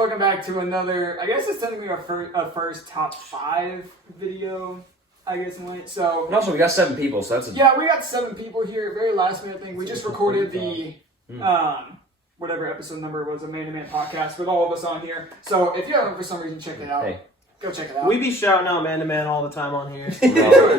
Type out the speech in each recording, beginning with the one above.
welcome back to another, I guess it's technically our first top 5 video, I guess, so... And also, we got 7 people, so that's a... Yeah, we got 7 people here, very last minute thing. We just recorded the, whatever episode number it was, a man-to-man podcast with all of us on here. So if you haven't for some reason checked it out, go check it out. We be shouting out man-to-man all the time on here.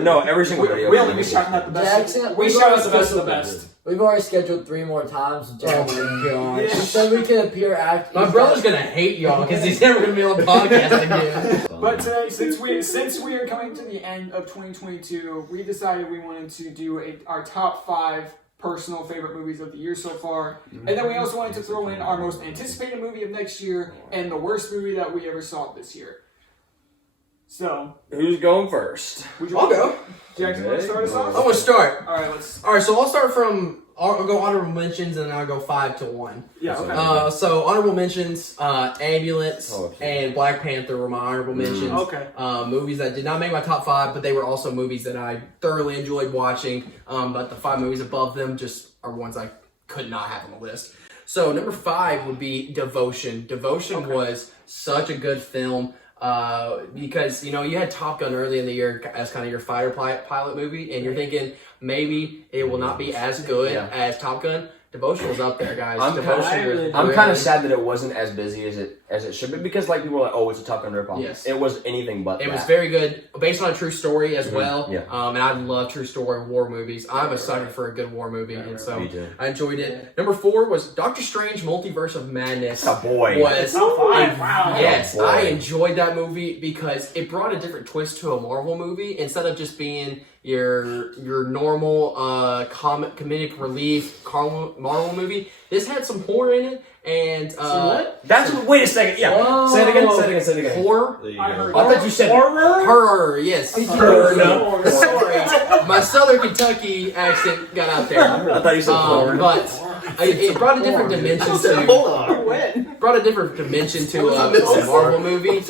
No, every single video. We only be shouting out the best. We shout out the best of the best. We've already scheduled 3 more times. Oh my gosh. So we can appear act. My brother's gonna hate y'all because he's never gonna be on the podcast again. But today, since we are coming to the end of 2022, we decided we wanted to do our top 5 personal favorite movies of the year so far. And then we also wanted to throw in our most anticipated movie of next year and the worst movie that we ever saw this year. So, who's going first? I'll go. Jackson, want to start us off? I'm gonna start. Alright, so I'll start from. I'll go honorable mentions and then I'll go 5 to 1. Yeah, okay. So honorable mentions, Ambulance and Black Panther were my honorable mentions. Okay. Movies that did not make my top 5, but they were also movies that I thoroughly enjoyed watching. But the 5 movies above them just are ones I could not have on the list. So number 5 would be Devotion. Devotion was such a good film. Because, you know, you had Top Gun early in the year as kind of your fighter pilot movie, and you're thinking maybe it will not be as good as Top Gun. Devotion was up there, guys. I'm kind of sad that it wasn't as busy as it should be, because like people were like, oh, it's a Top Gun ripoff. Yes. It was anything but. It was very good, based on a true story as well. Yeah. And I love true story war movies. I'm a sucker for a good war movie, and so I enjoyed it. Number 4 was Doctor Strange: Multiverse of Madness. Oh boy. Was wow. Yes, boy. I enjoyed that movie because it brought a different twist to a Marvel movie instead of just being your normal comedic relief Marvel movie. This had some horror in it, and wait a second. Yeah. Whoa. Say it again. Horror. I thought you said Horror. Yes. Sorry, my Southern Kentucky accent got out there. I thought you said horror. But it brought a different dimension to. Brought a different dimension to a Marvel movie,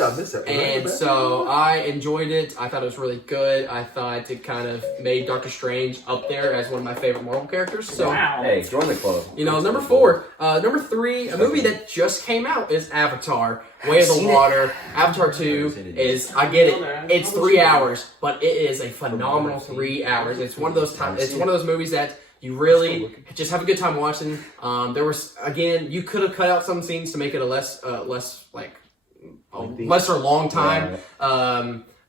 and so I enjoyed it. I thought it was really good. I thought it kind of made Doctor Strange up there as one of my favorite Marvel characters. So, hey, join the club. You know, number 4, number 3, a movie that just came out is Avatar: Way of the Water. Avatar 2 is, I get it, it's 3 hours, but it is a phenomenal 3 hours. It's one of those It's one of those movies that you really just have a good time watching. There was, again, you could have cut out some scenes to make it a lesser long time,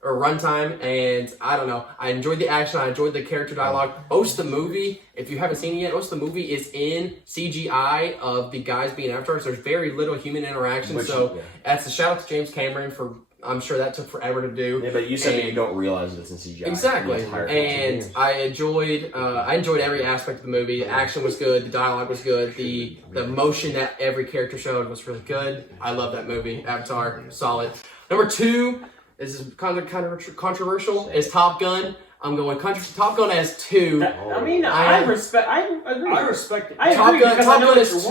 or runtime, and I don't know. I enjoyed the action. I enjoyed the character dialogue. Most of the movie, if you haven't seen it yet, most of the movie is in CGI of the guys being avatars. There's very little human interaction, that's a shout out to James Cameron for. I'm sure that took forever to do. Yeah, but you said that you don't realize it's in CGI. Exactly. And I enjoyed every aspect of the movie. The action was good. The dialogue was good. The emotion that every character showed was really good. I love that movie. Avatar, solid. Number 2, this is kind of controversial, is Top Gun. I'm going Top Gun as 2. I respect. I agree. I respect it. Top Gun is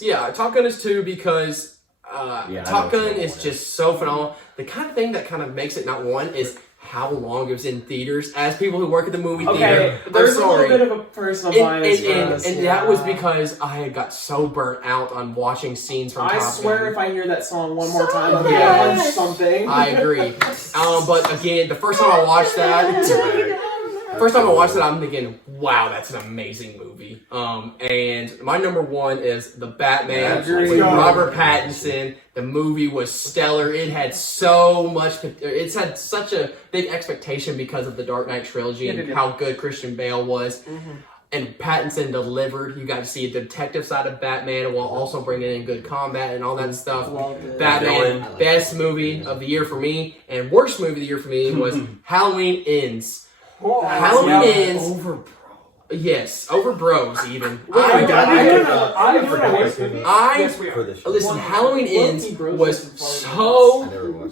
2. Yeah, Top Gun is 2 because Top Gun is just so phenomenal. The kind of thing that kind of makes it not 1 is how long it was in theaters. As people who work at the movie theater, there's a little bit of a personal bias. And that was because I had got so burnt out on watching scenes from Top Gun. I swear if I hear that song one more time, I'm gonna punch something. I agree. But again, the first time I watched that, I'm thinking, wow, that's an amazing movie. And my number 1 is The Batman with Robert Pattinson. The movie was stellar. It had it's had such a big expectation because of the Dark Knight trilogy and how good Christian Bale was. And Pattinson delivered. You got to see the detective side of Batman while also bringing in good combat and all that stuff. Batman, best movie of the year for me. And worst movie of the year for me was Halloween Ends. Halloween Ends over Bros. Yes, over Bros even. Listen, Halloween Ends was so terrible.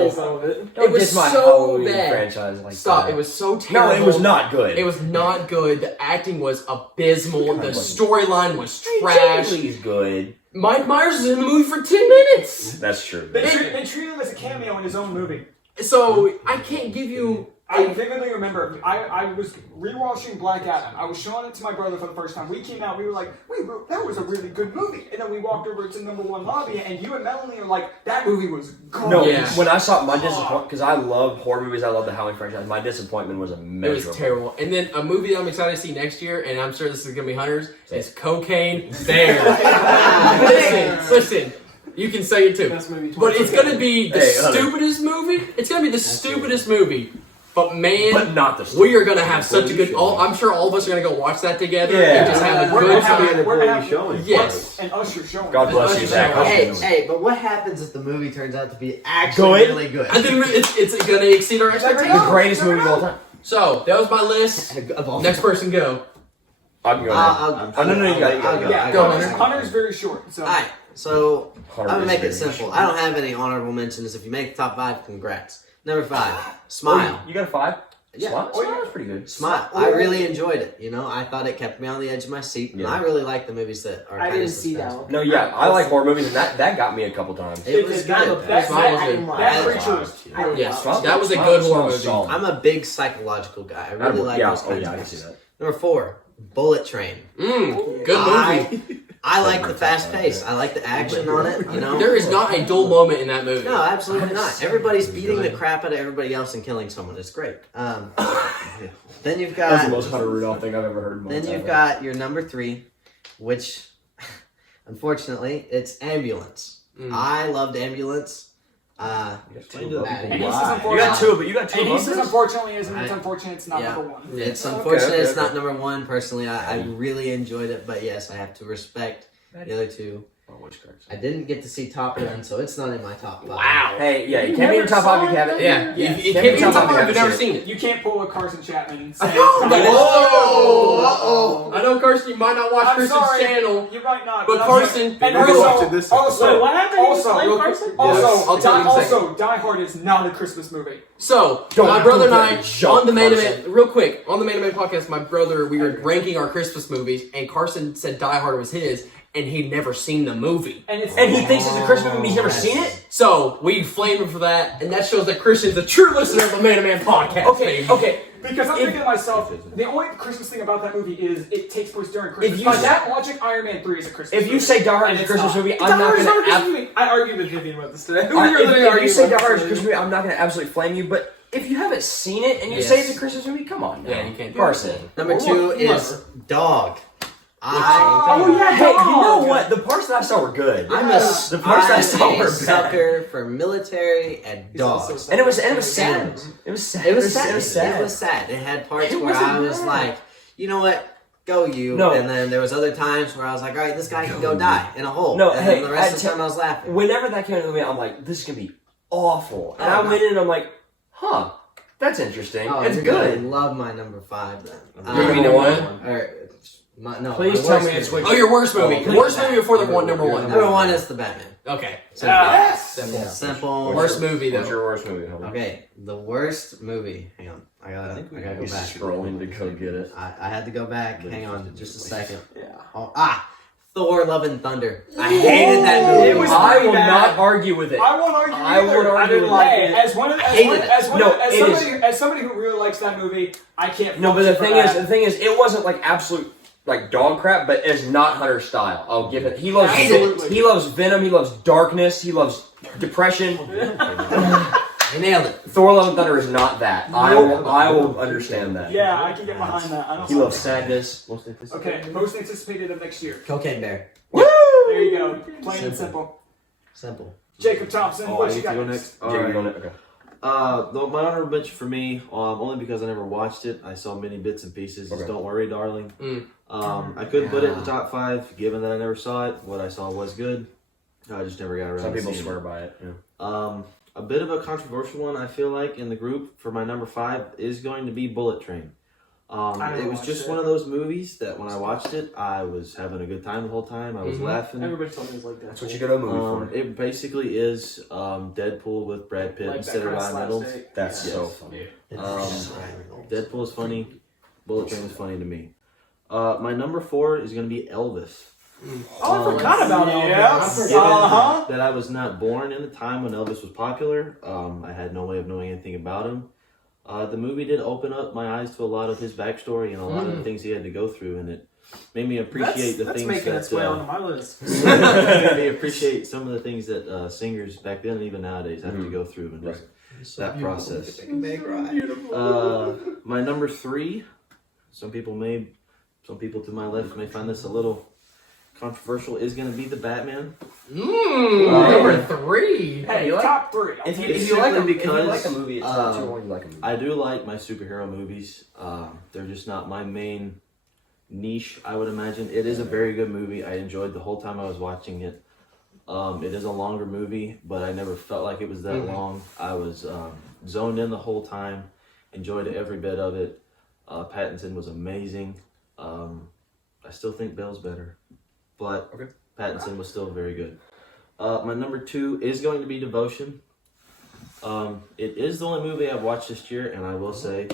It was so bad. Stop! It was so terrible. No, it was not good. It was not good. The acting was abysmal. The storyline was trash. He's good. Mike Myers is in the movie for 10 minutes. That's true. They treated him as a cameo in his own movie. So I can't give you. I vividly remember, I was rewatching Black Adam. I was showing it to my brother for the first time. We came out, we were like, wait, that was a really good movie. And then we walked over to number one lobby, and you and Melanie are like, that movie was good. No, Yeah. when I saw my disappointment, because I love horror movies, I love the Howling franchise. My disappointment was It immeasurable. was terrible. And then a movie that I'm excited to see next year, and I'm sure this is gonna be Hunters, is Cocaine Bear. listen. You can say it too. Best movie But it's gonna be the Hunter. stupidest movie. It's gonna be the stupidest movie. But man, But not the we are gonna have such a good. I'm sure all of us are gonna go watch that together Yeah. and just have a We're good gonna have- time. we're gonna have- showing. Yes. And Usher showing. God bless you, Zach. Hey, but what happens if the movie turns out to be actually Good? really good? I think it's gonna exceed our The expectations. greatest movie of all time. So that was my list. Next person go. I can go ahead. I'm no, you got it. I'll go. Yeah, Go, Hunter's very short. So. Alright, so I'm gonna make it Hunter is simple. I don't have any honorable mentions. If you make the top 5, congrats. Number 5, Smile. You got a 5? Yeah. Smile? Smile was pretty good. Smile. I really enjoyed it. You know, I thought it kept me on the edge of my seat, and Yeah. I really like the movies that are. I kind of didn't see that suspenseful. one. No, yeah, I like horror movies, and that got me a couple times. It was good. That creature was Yes, Smile- that was a Smile- good horror Smile was movie. solid. I'm a big psychological guy. I really like yeah, those kinds yeah, I of can see movies. that. Number 4, Bullet Train. Good movie. I like the fast pace. I like the action on it. You know, There is not a dull moment in that movie. no, absolutely not. Everybody's beating the crap out of everybody else and killing someone. It's great. Then you've That's the got most Hunter Rudolph thing I've ever heard in my then life. you've got your number 3, which unfortunately it's Ambulance. I loved Ambulance. Explain to And them he says why. You got two, but you got two. And he of says those? unfortunately isn't it I- unfortunate it's not yeah. number one. It's Okay, unfortunate okay, it's okay. not number 1. Personally, I really enjoyed it, but yes, I have to respect the other two. Oh, which cards? I didn't get to see Top Gun, so it's not in my top 5. Wow. Hey, yeah, you You can't be in never top saw 5 if you it? haven't. Yeah, Yeah. it Can't can't be be top top 5 five if you've never seen it. You can't pull a Carson Chapman and say Oh, I know, Carson, you might not watch I'm Christian's sorry. channel, You might not. but I'm Carson, and We'll go up also, to this also, episode. What happened? Also, Explain real Carson? quick, Yes, I'll tell you in a also, Die Hard is not a Christmas movie. So, Don't my brother and do I, that jump, on the Main Carson. Event, real quick, on the Main Event podcast, my brother, we were ranking our Christmas movies, and Carson said Die Hard was his, and he'd never seen the movie. And it's And he thinks it's a Christmas movie, he's never seen it? So, we flamed him for that, and that shows that Christian's a true listener of the Main Event podcast. Okay, baby. okay. because I'm thinking to myself, the only Christmas thing about that movie is it takes place during Christmas. you By say- that logic, Iron Man 3 is a Christmas If movie. you say Die Hard And is a it's Christmas not. movie, Die I'm not Hard's going a to. Christmas movie. I argued with Vivian about this today. If you arguing say about Die Hard is a this Christmas movie, I'm not going to absolutely flame you, but if you haven't seen it and you Yes. say it's a Christmas movie, come on now. Yeah, you can't do Carson. Number 2 is Dog. Oh, yeah, Hey, you know Dog. what? The parts that I saw were good. I'm The parts I saw a were bad. sucker for military and dogs. And it was sad. It was sad. It was sad. It was sad. It was sad. It had parts It where I wasn't was bad. like, you know what? Go you. No. And then there was other times where I was like, all right, this guy can go die in a hole. No, and hey, then the rest I of the time I was laughing. Whenever that came into the movie, I'm like, this is going to be awful. And Oh, I no. went in and I'm like, huh, that's interesting. Oh, it's you're good. gonna love my number 5 then. You're gonna one? No, Please my tell worst me it's movie. Oh, your worst movie. Oh, Worst movie before the one, number one. Number 1 is The Batman. Okay. Yes. Simple. Simple. Worst movie, What's though. your worst movie? Hold on. Okay, the worst movie. Hang on. I gotta go He's back. scrolling to go get it. I had to go back. Hang on just a second. Yeah. Oh, Thor Love and Thunder. I hated that movie. It was I pretty will bad. not argue with it. I won't argue. I either. would argue I didn't with like it. it. As one, hated it. as somebody who really likes that movie, I can't. No, but the function for thing is, that. it wasn't like absolute like dog crap, but it's not Hunter's style. I'll give it. He loves Absolutely. He loves Venom. He loves darkness. He loves depression. I nailed it. Thor: Love and Thunder is not that. I will understand that. Yeah, I can get behind that. I don't He like loves it. sadness. Okay, most anticipated of next year. Cocaine Bear. Woo! There you go. Plain and simple. Simple. Jacob Thompson, Oh, I what get you to got go next? next. Jake, you Alright. going okay. My honorable mention for me, only because I never watched it. I saw many bits and pieces. Just Okay. Don't Worry, Darling. Mm. I couldn't put it in the top 5, given that I never saw it. What I saw was good. I just never got around Some to people seeing swear it. by it. Yeah. A bit of a controversial one, I feel like, in the group for my number 5 is going to be Bullet Train. I never It was watched just it. one of those movies that when I watched it, I was having a good time the whole time. I was laughing. Everybody told me it was like that. That's what you go to a movie for. It basically is Deadpool with Brad Pitt Like instead of that Ryan kind of Reynolds. slapstick. That's Yes. so funny. Deadpool is funny. Bullet Train is funny to me. My number 4 is going to be Elvis. Oh, I forgot about Elvis. Yes. Uh-huh. That I was not born in the time when Elvis was popular. I had no way of knowing anything about him. The movie did open up my eyes to a lot of his backstory and a lot of the things he had to go through, and it made me appreciate the That's things making that its way onto my list. made me appreciate some of the things that singers back then and even nowadays have to go through and just that process. My number 3. Some people to my left may find this a little controversial. Is going to be the Batman. Number 3. Hey, you like- top 3. If It's you like simply if you like a movie, it's not too long. You like a movie. I do like my superhero movies. They're just not my main niche, I would imagine. It is a very good movie. I enjoyed the whole time I was watching it. It is a longer movie, but I never felt like it was that long. I was zoned in the whole time, enjoyed every bit of it. Pattinson was amazing. I still think Bale's better, but Pattinson was still very good. My number 2 is going to be Devotion. It is the only movie I've watched this year, and I will say,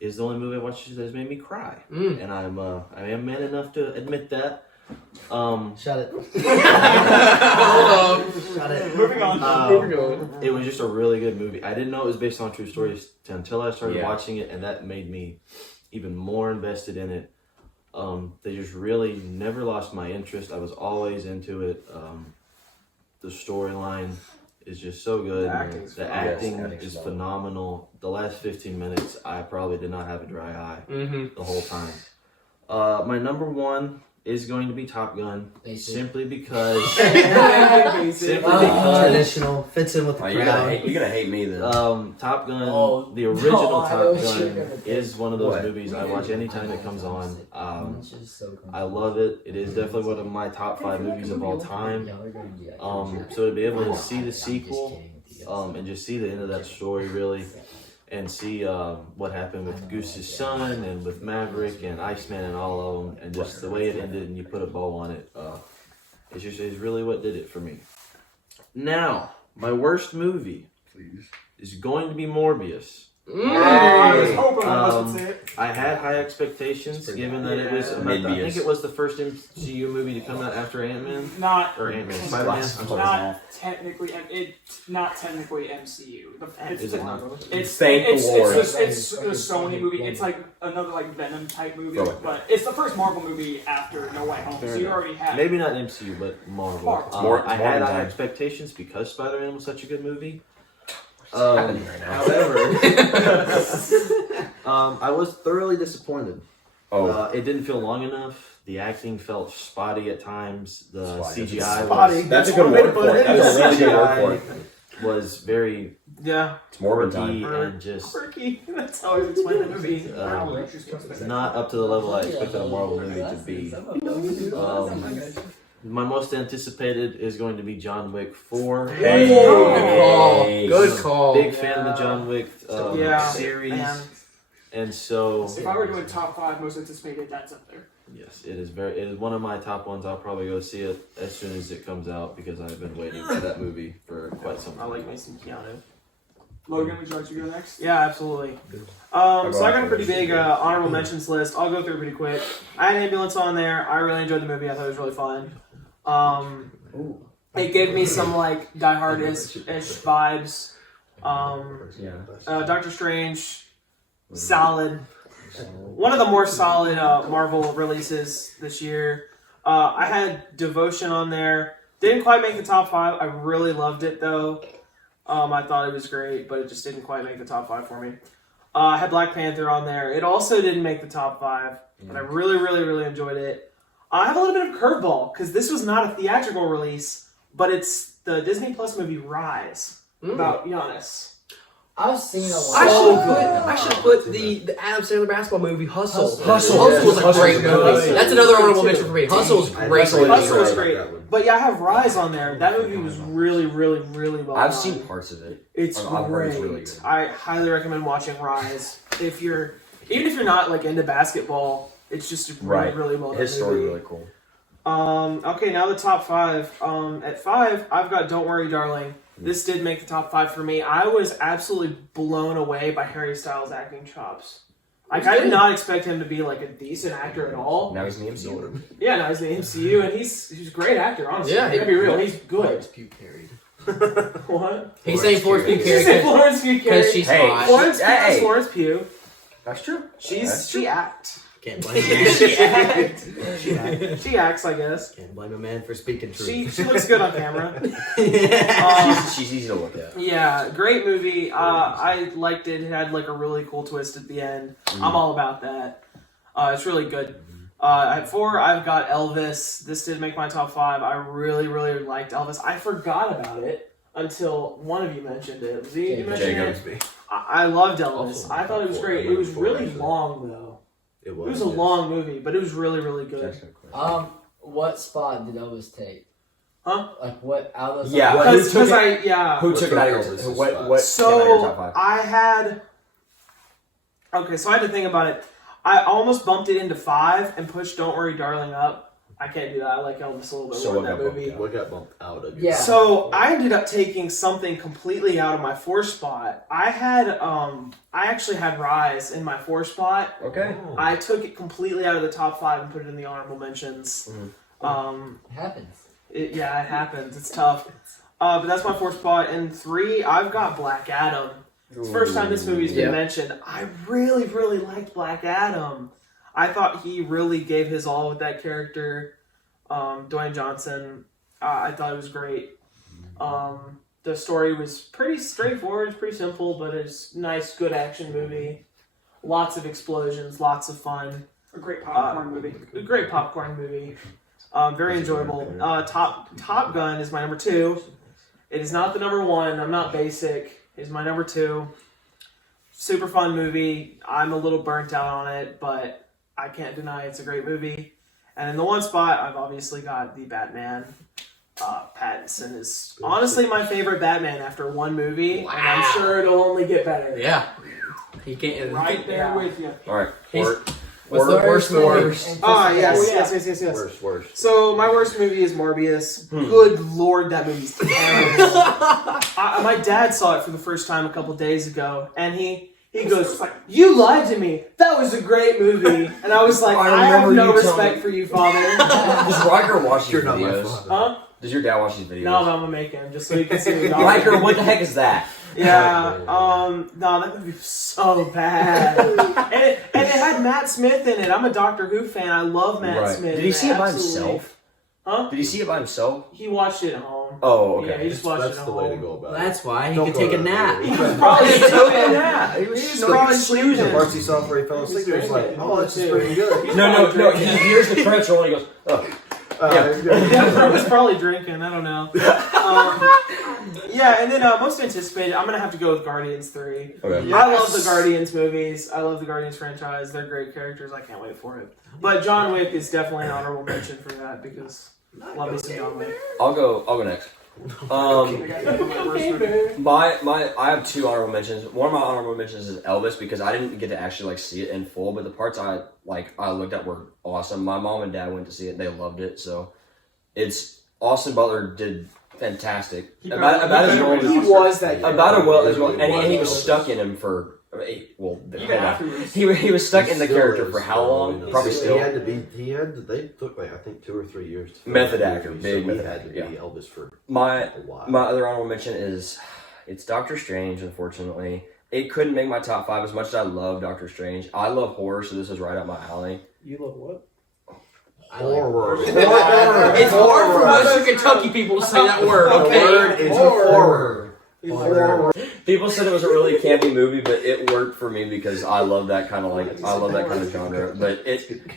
is the only movie I watched that has made me cry. And I am man enough to admit that. Shut it. Hold up. Shut it. Moving on. It was just a really good movie. I didn't know it was based on true stories until I started Yeah. watching it, and that made me even more invested in it. They just really never lost my interest. I was always into it. The storyline is just so good. The acting is phenomenal. The last 15 minutes, I probably did not have a dry eye the whole time. My number 1 is going to be Top Gun, simply because Traditional. Fits in with the You're crowd. gonna hate me then. Top Gun, Oh, the original no, I Top know Gun what you're gonna is one of those What? movies I watch anytime it comes on. I love it. It is definitely one of my top 5 movies of all time. So to be able to see the sequel, and just see the end of that story really, and see what happened with Goose's son and with Maverick and Iceman and all of them, and just the way it ended and you put a bow on it, it's really what did it for me. Now, my worst movie is going to be Morbius. I was hoping I would say it. I had high expectations, given that it was. I think it was the first MCU movie to come out after Ant-Man Not or Ant-Man, Spider-Man. I'm sorry. not technically MCU. Is it not? It's Thank the Lord. It's the Sony movie. It's like another like Venom type movie, but it's the first Marvel movie after No Way Home. So you already have. Maybe not MCU, but Marvel. Marvel. I had high time. expectations because Spider-Man was such a good movie. happening right now. However, I was thoroughly disappointed. It didn't feel long enough. The acting felt spotty at times. The CGI Spotty. That's a good word for it. That's a really good word for it. was very It's Morbid quirky time. and just Quirky. That's how I would explain the movie. not up to the level I expected a Marvel movie to be. My most anticipated is going to be John Wick 4. Hey. Good call. Good call. Big fan of the John Wick series. Man. And so, If I were doing top 5 most anticipated, that's up there. yes, it is one of my top ones. I'll probably go see it as soon as it comes out because I've been waiting for that movie for quite some I time. like me some Keanu. Logan, would you like to go next? Yeah, absolutely. So I got a pretty big honorable mentions list. I'll go through it pretty quick. I had Ambulance on there. I really enjoyed the movie. I thought it was really fun. It gave me some like Die Hard-ish vibes. Doctor Strange, solid. One of the more solid Marvel releases this year. I had Devotion on there. Didn't quite make the top 5. I really loved it though. I thought it was great, but it just didn't quite make the top 5 for me. I had Black Panther on there. It also didn't make the top 5, but I really, really, really enjoyed it. I have a little bit of curveball because this was not a theatrical release, but it's the Disney Plus movie Rise about Giannis. I was singing a lot. I should have put the Adam Sandler basketball movie Hustle. Hustle was a Hustle's great good. movie. That's another honorable mention for me. Hustle was great. Hustle was great. But yeah, I have Rise on there. That movie was really, really, really well I've done. seen parts of it. It's I've heard great. it's really good. I highly recommend watching Rise. Even if you're not like into basketball, it's just a really, really well done His story movie. really cool. Okay, now the top 5. At 5, I've got Don't Worry, Darling. This did make the top 5 for me. I was absolutely blown away by Harry Styles' acting chops. Like, I did not expect him to be like a decent actor at all. Now he's in the MCU. Yeah, now he's in the MCU, and he's a great actor, honestly. Yeah, to be real, he's good. Florence Pugh carried. What? He's saying Florence Pugh He Carey said Florence Pugh because Carey. she's Hey, hot. Florence Pugh is Hey. Florence Pugh. That's true. She acts. Can't blame a man. She acts, I guess. Can't blame a man for speaking truth. She looks good on camera. She's easy to look at. Yeah, great movie. I liked it. It had like a really cool twist at the end. I'm all about that. It's really good. At 4, I've got Elvis. This did make my top 5. I really, really liked Elvis. I forgot about it until one of you mentioned it. Was you mentioned it? I loved Elvis. I thought it was great. It was really long though. It It was a long movie, but it was really, really good. What spot did Elvis take? Huh? Like what out of those? Yeah. What- Who Because took Who took it out of your Elvis's what? spot? What came out of your top So 5? I had. Okay, so I had to think about it. I almost bumped it into 5 and pushed "Don't Worry, Darling" up. I can't do that. I like Elvis a little bit So more in what that got bumped movie. down? What got bumped out of you? Yeah. So I ended up taking something completely out of my 4 spot. I actually had Rise in my 4 spot. Okay. I took it completely out of the top 5 and put it in the honorable mentions. It happens. It happens. It's tough. But that's my 4 spot. And 3, I've got Black Adam. It's the first time this movie's been Yep. mentioned. I really, really liked Black Adam. I thought he really gave his all with that character. Dwayne Johnson. I thought it was great. The story was pretty straightforward, pretty simple, but it's a nice, good action movie. Lots of explosions, lots of fun. A great popcorn movie. A great popcorn movie. Very enjoyable. Top Gun is my number 2. It is not the number 1. I'm not basic. It is my number 2. Super fun movie. I'm a little burnt out on it, but I can't deny it's a great movie. And in the 1 spot, I've obviously got the Batman. Pattinson is honestly my favorite Batman after 1 movie, and I'm Wow. sure it'll only get better. Yeah. He can't. Right there Yeah. with you. All right. He's- Or- What's the worst movie? Yes, Oh, yeah. yes. Worst. So my worst movie is Morbius. Hmm. Good lord, that movie's terrible. My dad saw it for the first time a couple days ago, and he goes, "You lied to me. That was a great movie." And I was like, I "I have remember no you telling respect me." for you, father." Does Riker watch these You're not my videos? father. Huh? Does your dad watch these videos? No, but I'm gonna make him just so you can see me. Riker, what the heck is that? Yeah. No, that movie was so bad. and it had Matt Smith in it. I'm a Doctor Who fan. I love Matt Right. Smith. Did he see it by Absolutely. himself? Huh? Did he see it by himself? He watched it at home. Oh, Yeah, okay. he just watched it That's at the home. way to go about it. That's why he Don't could go take to a that nap. movie. He was probably Taking that. He was He's sleeping. probably The sleeping. parts he saw where he fell asleep, he was like, "Oh, this is pretty good." No. He hears the credits roll and he goes, "Oh." It's good. Yeah, he was probably drinking. I don't know. Yeah, and then most anticipated, I'm gonna have to go with Guardians 3. Okay. I love the Guardians movies. I love the Guardians franchise. They're great characters. I can't wait for it. But John Wick is definitely an honorable mention for that because love me some John Wick. I'll go next. I have 2 honorable mentions. One of my honorable mentions is Elvis because I didn't get to actually see it in full, but the parts I looked at were awesome. My mom and dad went to see it; and they loved it. So, it's Austin Butler did fantastic. He About as well he was that good. about as well, and he was stuck in him for Even afterwards. he was stuck in the Still character is, for how long? though, Probably He still. had to be. They took I think 2 or 3 years. To Method film the actor, movie, big so he method had actor, to be Elvis for My a while. My other honorable mention is it's Doctor Strange, unfortunately. It couldn't make my top 5 as much as I love Doctor Strange. I love horror, so this is right up my alley. You love what? Horror. It's hard for Western Kentucky people to say that word, okay? Word is horror. People said it was a really campy movie, but it worked for me because I love that kind of genre. But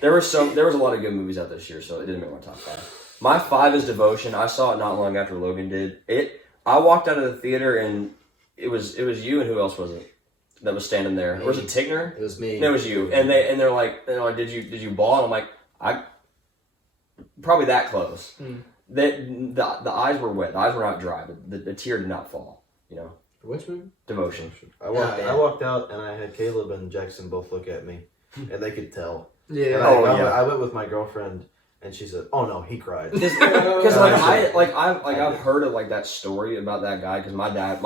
there was a lot of good movies out this year, so it didn't make my top 5. My 5 is Devotion. I saw it not long after Logan did. I walked out of the theater and it was you and who else was it that was standing there? Me. Was it Tigner? It was me. No, it was you. And they're like, did you bawl? And I'm like, I probably that close. The eyes were wet. The eyes were not dry. But the tear did not fall. You know, Which movie? Devotion. I walked, Yeah. I walked out and I had Caleb and Jackson both look at me, and they could tell. Yeah. And Oh, I yeah. went with my girlfriend, And she said, "Oh no, he cried." Because I've heard of like that story about that guy because my dad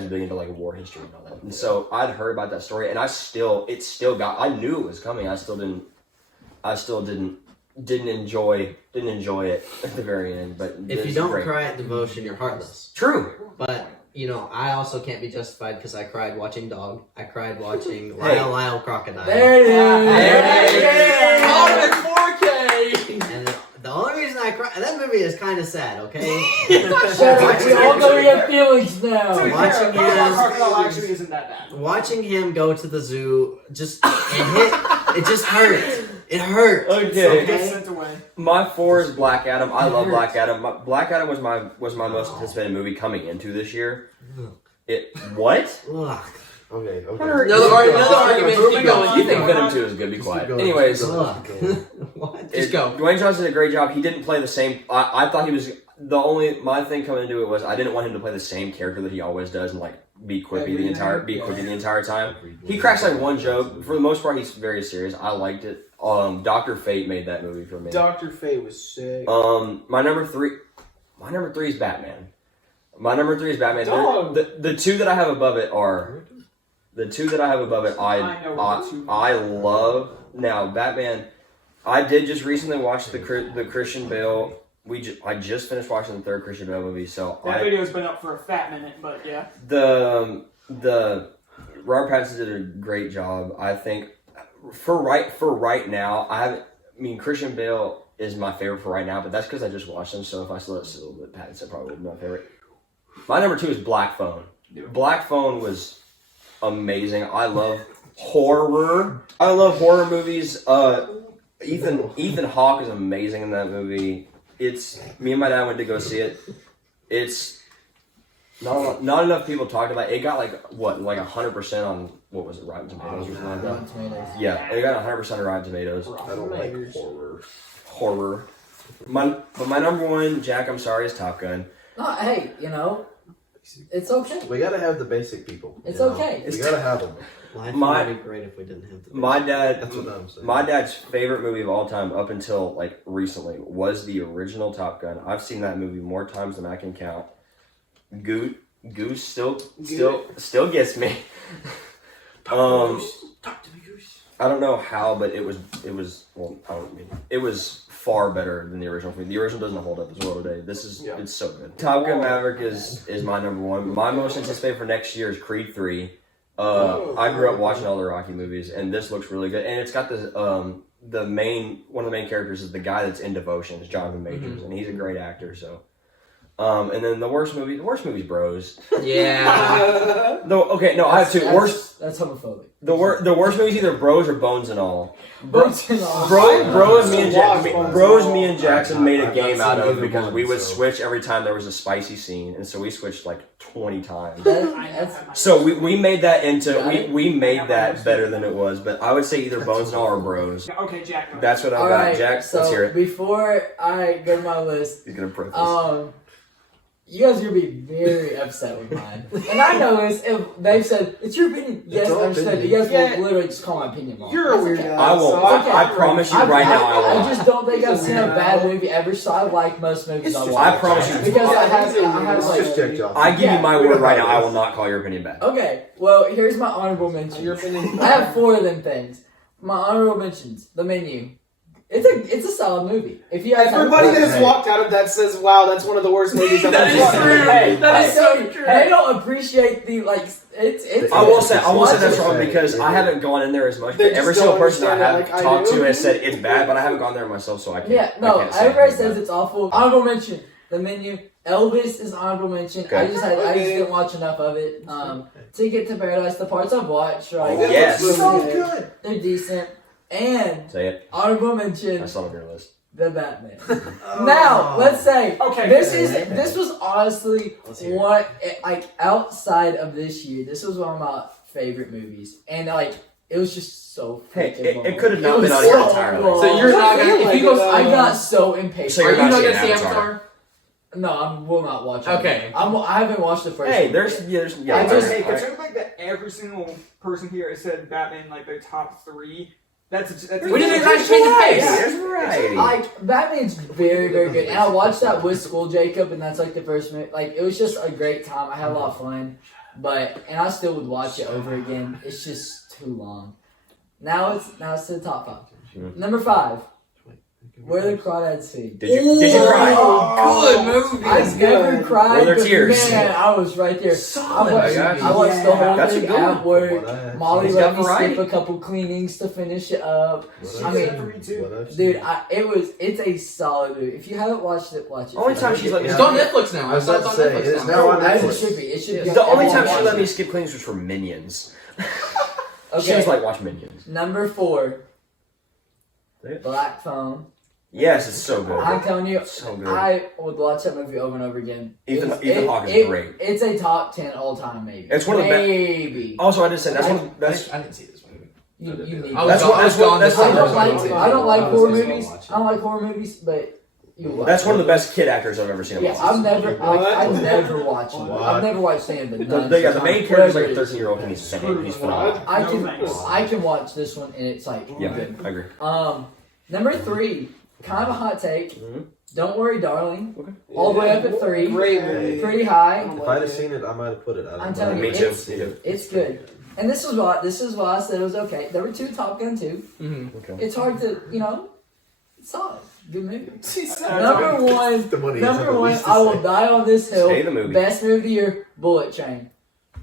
is big into like war history and all that, and so I'd heard about that story, and I knew it was coming. I still didn't enjoy it at the very end. But If you don't cry at devotion, you're heartless. True. But I also can't be justified because I cried watching Dog. I cried watching Lyle Crocodile. There it is. There it is. Oh, it's 4K. And the only reason I cried, that movie is kind of sad. Okay. Shut up. We all know your feelings now. Watching Crocodile him, actually isn't that bad. watching him go to the zoo, it just hurt. It hurt. Okay. Gets sent away. My 4 is Black Adam. I love Black Adam. Black Adam was my most anticipated movie coming into this year. What? Ugh. Okay. Another argument. Keep going. You think Venom 2 is good? Be quiet. Anyways, Ugh. What? Just go. Dwayne Johnson did a great job. He didn't play the same. I thought he was my thing coming into it was I didn't want him to play the same character that he always does and like be quippy the entire time. He cracks like one joke. For the most part, he's very serious. I liked it. Dr. Fate made that movie for me. Dr. Fate was sick. My number three is Batman. Dog. The two that I have above it are I love. Now Batman. I did just recently watch the Christian Bale. I just finished watching the third Christian Bale movie, so That video's been up for a fat minute, but yeah. The Robert Pattinson did a great job. I think for right now, Christian Bale is my favorite for right now, but that's because I just watched him. So if I still let Pattinson probably would be my favorite. My number 2 is Black Phone. Black Phone was amazing. I love horror. I love horror movies. Ethan Hawke is amazing in that movie. It's me and my dad went to go see it. It's not enough people talked about it. It got like 100% on what was it, Rotten Tomatoes or something like that? Rotten Tomatoes. Yeah, it got 100% on Rotten Tomatoes. I don't like horror. But my number 1, Jack, I'm sorry, is Top Gun. No, hey, it's okay. We gotta have the basic people. It's okay. We gotta have them. Life My- would be great if we didn't have the My dad, That's what I'm saying. my dad's favorite movie of all time, up until like recently, was the original Top Gun. I've seen that movie more times than I can count. Goose still gets me. Talk to me, Goose. I don't know how, but it was it was far better than the original movie. The original doesn't hold up as well today. It's so good. Top Gun Maverick is my number 1. My most anticipated for next year is Creed 3. I grew up watching all the Rocky movies, and this looks really good. And it's got this one of the main characters is the guy that's in Devotion, is Jonathan Majors, and he's a great actor. So, and then the worst movie's Bros. Yeah. I have 2 worst. That's homophobic. The worst movie's either Bros or Bones and All. Bones and All. Bros, me and Bones. Jackson made a game out of either because one, we would so. switch every time there was a spicy scene, and so we switched like 20 times. That's So we made that into we made that better than it was, but I would say either Bones and All or Bros. Okay, Jack. go. That's what I all got. right. Jack, So let's hear it. before I go to my list, He's gonna preface. you guys are gonna be very upset with mine, and I know this. If they've said it's your opinion, yes, your I understand. opinion. You guys Yeah. will literally just call my opinion wrong. You're a That's weird okay. guy. I won't. It's okay. I promise you right now, I I won't. just don't think I've seen a bad movie ever, so I like most movies I watch. I promise you. Because I have It's like. just Jack Johnson. I give you my word right now. I will not call your opinion bad. Okay, well, here's my honorable mentions. Your opinion. I have 4 of them things. My honorable mentions: The Menu. It's a solid movie. If you guys Everybody have, that has walked out of that says, "Wow, that's one of the worst movies I've ever That is seen." true. Hey, That is so true. They don't appreciate the It's. I will say Watch that's it. wrong because I haven't gone in there as much. They But every just single don't person I understand have it like I talked do. to has said it's bad, but I haven't gone there myself, so I can't. Yeah, no. I can't say Everybody anything says bad. it's awful. Honorable mention: The Menu. Elvis is honorable mention. Okay. I just didn't watch enough of it. Ticket to Paradise. The parts I've watched, Oh, right? yes. So good. They're decent. And Say it. honorable mention: I saw it on your list. The Batman. Now, let's say Okay. this was honestly Let's hear it. one outside of this year. This was one of my favorite movies, and it was just so. Hey, freaking it long. could have not It been was on here so entirely. long. So you're not gonna. If he goes, I got so impatient. So are you're you not not seeing gonna see Avatar. Avatar? No, I will not watch it. Okay. I haven't watched the first. Hey, one. there's I just- Hey, considering like that every single person here has said Batman like their top 3, That's We need a nice change of pace. There's variety. Like Batman's very, very good, and I watched that with school, Jacob, and that's like the first movie. Like it was just a great time. I had a lot of fun, and I still would watch it over again. It's just too long. Now it's to the top 5. Number 5. Where the Crawdads Sing. Did you cry? Good movie. I never cried, Were there but tears? man, I was right there. Solid. I watched the whole That's a thing good at work. What Molly He's let got me variety. skip a couple cleanings to finish it up. I mean, I've dude, it's a solid movie. If you haven't watched it, watch it. Only time she's let me. It's on Netflix now. I was It's on about to say, Netflix it is now. now on As it Netflix. should be. It should be. The on only everyone time she watch let me it. skip cleans was for Minions. She Okay, was like, watch Minions. number 4. Say it. Black Phone. Yes, it's so good. I'm telling you, So good. I would watch that movie over and over again. Ethan It's- Hawke is it- great. It's a top 10 all time, maybe. It's one of the best. maybe. Also, I did say that's one. That's I didn't see this movie. You need. I was That's gone- what- I was that's what- gone that's this what- I summer, don't so like. didn't see I it. don't like I was horror just gonna movies. watch it. I don't like horror movies, but you. that's one of the best kid actors I've ever seen. in my Yeah, life. I've never watched him. What? I've never watched any of it. The main character is like a 13-year-old and he's phenomenal. I can watch this one and it's like Yeah, good. I agree. Number 3, kind of a hot take. Mhm. Don't Worry, Darling. Okay. All the way up at 3. Great movie. Pretty high. If I'd have seen it, I might have put it. I'm telling you, Me too. it's good. And this is why I said it was okay. There were 2 Top Gun 2. Mm-hmm. Okay. It's hard to, it's solid. Good movie. That's Number 1, The money number is 1, least to I will say. die on this hill. Say the movie. Best movie of the year, Bullet Train.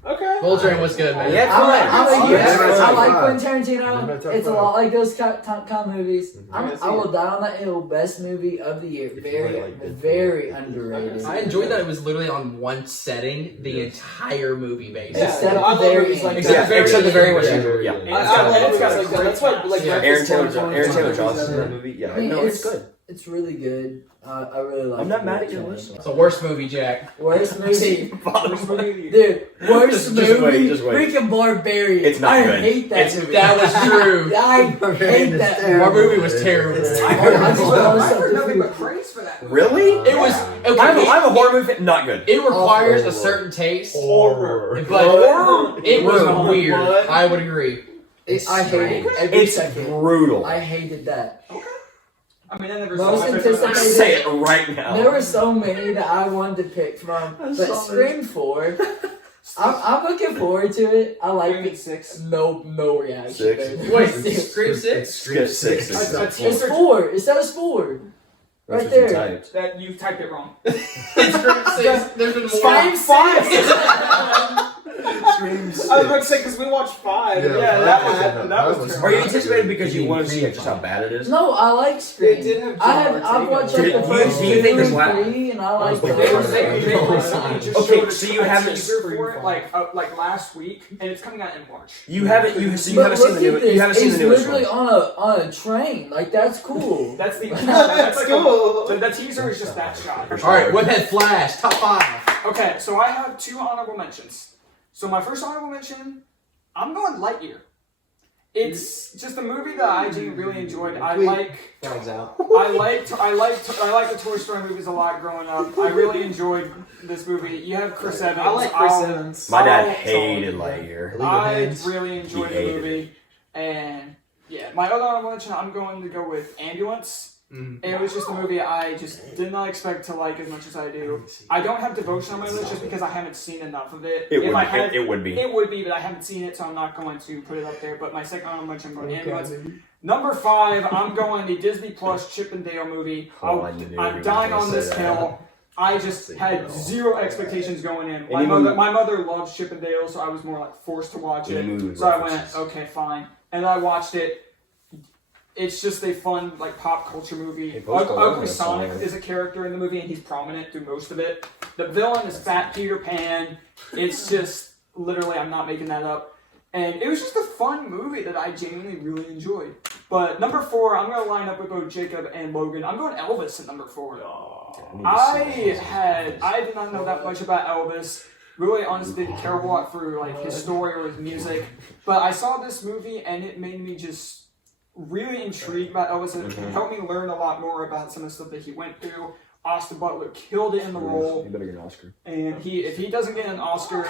Okay. Bull Train was good, man. Yeah. I like Quentin Never Tarantino. top It's a five. lot like those kind of movies. Mhm. I will die on that hill. Best movie of the year. If you Very, like Deadpool. very underrated. I enjoyed that it was literally on one setting, the entire movie based. Yeah, Except I love the very movies like end. that. Except the very Yeah. end. Yeah. Yeah. I love movies like that. That's why, like, Yeah. Breakfast Aaron Club Taylor is one of my Johnson in favorites that ever. movie. Yeah, I mean, no, it's good. It's really good. I really like. I'm not mad Bullet at your Train. list. So worst movie, Jack. Worst movie. Worst movie of the year. Dude, worst Just wait, movie. just wait. Freaking Barbarian. It's not I good. hate that movie. That was true. I hate that movie. Our movie was terrible. I just know I've heard nothing something. but praise for that movie. Really? It was okay. I'm a horror movie. Not good. It requires Oh. a certain taste, Horror. but it was Horror. weird. What? I would agree. I hated it every It's second. brutal. I hated that. I mean, I never Most saw it. anticipated- Say it right now. There were so many that I wanted to pick from, but Scream 4. I'm looking forward to it. I like Maybe it. 6. No reaction. Six. baby. Wait, Scream 6? Skip 6. It's 4. It says 4. That's Right what you there. typed. That you typed it wrong. It's Scream 6. There's been more. Scream 5. Screams. I was about to say, because we watched 5. Yeah, Yeah, five that was- was Are terrible. you anticipating because you want to see just how bad it is? No, I like Scream. It did have I've John watched like Ortega. the Do you- first do you think 2 this la- and 3, and I like They the were They first saying- they recently just Okay, showed so you a haven't- teaser for it like last week, and it's coming out in March. You haven't. So you But haven't seen look the at new. this. You haven't seen It's the newest literally one. on a train. Like that's cool. That's the That's like cool. the teaser is just that shot. All right, Webhead Flash, top 5. Okay, so I have 2 honorable mentions. So my first honorable mention, I'm going Lightyear. It's just a movie that I genuinely really enjoyed. I like Flags out. the Toy Story movies a lot growing up. I really enjoyed this movie. You have Chris Evans. I like Chris Evans. My dad I'll- hated Lightyear. I really enjoyed He the hated movie, and yeah, my other honorable mention, I'm going to go with Ambulance. It was just a movie I just did not expect to like as much as I do. I don't have Devotion on my list just because I haven't seen enough of it. It If would. I had, It would be. it would be, but I haven't seen it, so I'm not going to put it up there. But my second honorable mention, I'm going Ambulance. Number 5, I'm going the Disney Plus Chip and Dale movie. Oh, I knew you I'm were dying gonna on say this that. hill. I just had zero expectations going in. My Any mother, movie- my mother loves Chip and Dale, so I was more like forced to watch Any movie it. So I went, references. okay, fine, and I watched it. It's just a fun, like, pop culture movie. Hey, Post Malone Ugly is Sonic somewhere. is a character in the movie, and he's prominent through most of it. The villain is Fat Peter Pan. It's just, literally, I'm not making that up. And it was just a fun movie that I genuinely really enjoyed. But number 4, I'm going to line up with both Jacob and Logan. I'm going Elvis at number 4. I did not know that much about Elvis. Really, honestly, didn't care a whole lot for like his story or his music. But I saw this movie and it made me just really intrigued about Elvis. And it helped me learn a lot more about some of the stuff that he went through. Austin Butler killed it in the role, You better get an Oscar. and if he doesn't get an Oscar,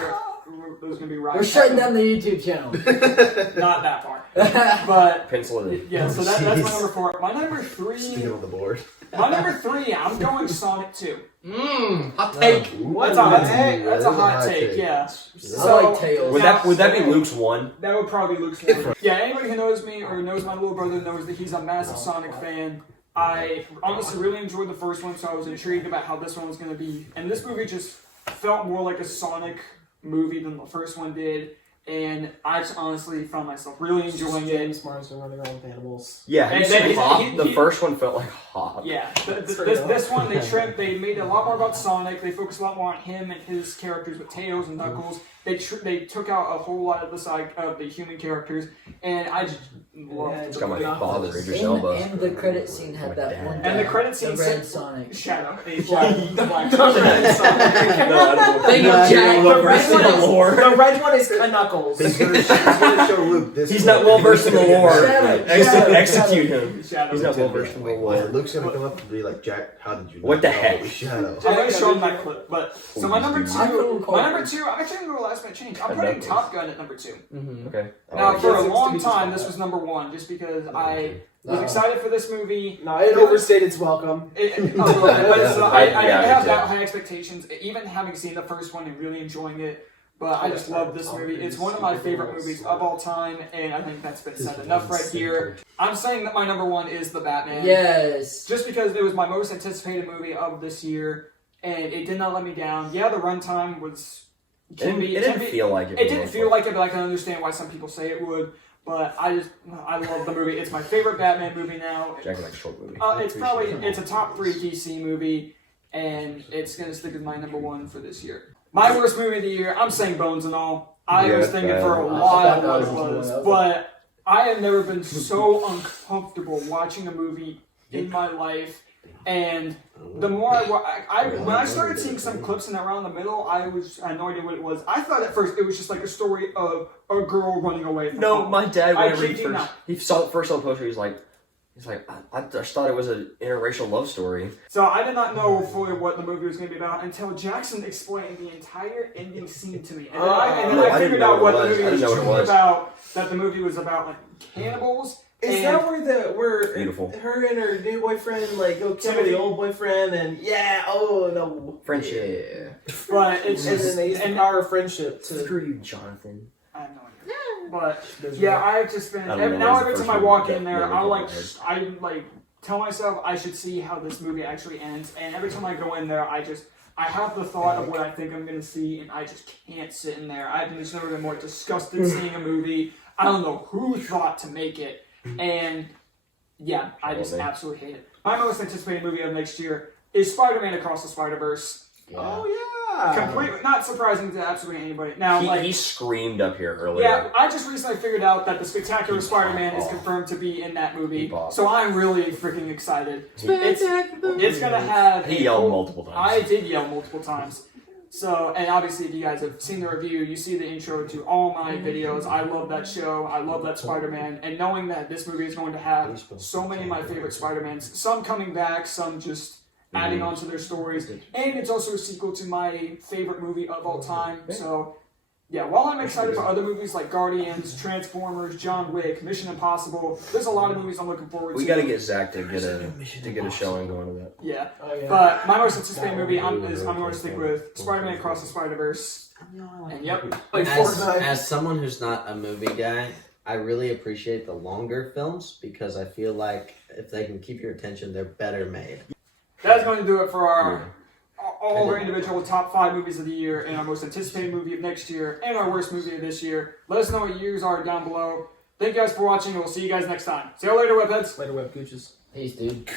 there's gonna be riots. We're shutting down the YouTube channel. Not that far. But Pencil it in. yeah, so that's my number 4. My number 3. Speaking on the board. My number 3. I'm going Sonic 2. Hot take. That's a hot take. That's a hot take. Yeah. I like Tails. Would that be Luke's 1? That would probably be Luke's 1. Yeah, anybody who knows me or knows my little brother knows that he's a massive Sonic fan. I honestly really enjoyed the first one, so I was intrigued about how this one was going to be. And this movie just felt more like a Sonic movie than the first one did. And I just honestly found myself really enjoying it. James Marsden running around with animals. Yeah, And then the first one felt like Hop. Yeah, this one they made it a lot more about Sonic. They focused a lot more on him and his characters with Tails and Knuckles. They took out a whole lot of the side of the human characters, and I just loved it. It's got my father, Idris Elba. And the credit scene had that one. And the guy, credit scene the red said- Sonic. Shadow. Black Sonic. No, I don't Thank you, know. Jack. Well The versed red in one the lore. The red one is Knuckles. He's gonna show Luke this. He's not well versed in the lore. Shadow. Execute him. Shadow. He's not well versed in the lore. Luke's gonna come up and be like, Jack, how did you What the know heck? it was Shadow? I'm going to show him that clip, but so my number I couldn't 2, call I'm it. actually going to go last minute change. I'm putting Top Gun at number 2. Okay. Now, for a Yes, long it's time, this was number 1, just because I was No. excited for this movie. No, it overstayed its welcome. A little bit, but so I Yeah, didn't have exactly. that high expectations, even having seen the first one and really enjoying it. But I just love this movie. It's one of my favorite movies of all time, and I think that's been said enough right here. I'm saying that my number 1 is The Batman. Yes. Just because it was my most anticipated movie of this year, and it did not let me down. Yeah, the runtime was... It didn't feel like it. It didn't feel like it, but I can understand why some people say it would. But I love the movie. It's my favorite Batman movie now. Jack likes short movie. It's a top 3 DC movie, and it's gonna stick as my number 1 for this year. My worst movie of the year, I'm saying Bones and All. I was thinking for a while what it was, but I have never been so uncomfortable watching a movie in my life. And the more when I started seeing some clips in around the middle, I had no idea what it was. I thought at first it was just like a story of a girl running away from No, home. my dad, I whenever kid you not. he saw the poster, he's like, I just thought it was an interracial love story. So I did not know fully what the movie was going to be about until Jackson explained the entire ending scene to me. And then I I figured didn't know out what what the it was. movie I was didn't know what it truly was. about, that the movie was about like cannibals. Is that where Beautiful. her and her new boyfriend like go kill the old boyfriend and no Friendship. But it's and then they use the power of friendship to Screw you, Jonathan. I have no idea. But yeah, I've just been I don't know, now it's every the time first I walk movie in that there, never I tell myself I should see how this movie actually ends. And every time I go in there, I have the thought of what I think I'm gonna see, and I just can't sit in there. I've just never been more disgusted seeing a movie. I don't know who thought to make it, and yeah, I just absolutely hate it. My most anticipated movie of next year is Spider-Man Across the Spider-Verse. Completely not surprising to absolutely anybody. Now, He screamed up here earlier. yeah, I just recently figured out that the Spectacular Spider-Man is confirmed to be in that movie, so I'm really freaking excited. It's gonna have. He yelled multiple times. I did yell multiple times. So, and obviously, if you guys have seen the review, you see the intro to all my videos. I love that show. I love that Spider-Man, and knowing that this movie is going to have so many of my favorite Spider-Mans, some coming back, some just adding on to their stories, and it's also a sequel to my favorite movie of all time. So, yeah, while I'm excited for other movies like Guardians, Transformers, John Wick, Mission Impossible, there's a lot of movies I'm looking forward to. We gotta get Zach to get a showing going to that. Yeah, but my most anticipated movie I'm going to stick with Spider-Man Across the Spider-Verse. And yep, As someone who's not a movie guy, I really appreciate the longer films because I feel like if they can keep your attention, they're better made. that's going to do it for all of our individual top 5 movies of the year, and our most anticipated movie of next year, and our worst movie of this year. Let us know what yours are down below. Thank you guys for watching, and we'll see you guys next time. See you later, webheads. Later, web gooches. Peace, dude.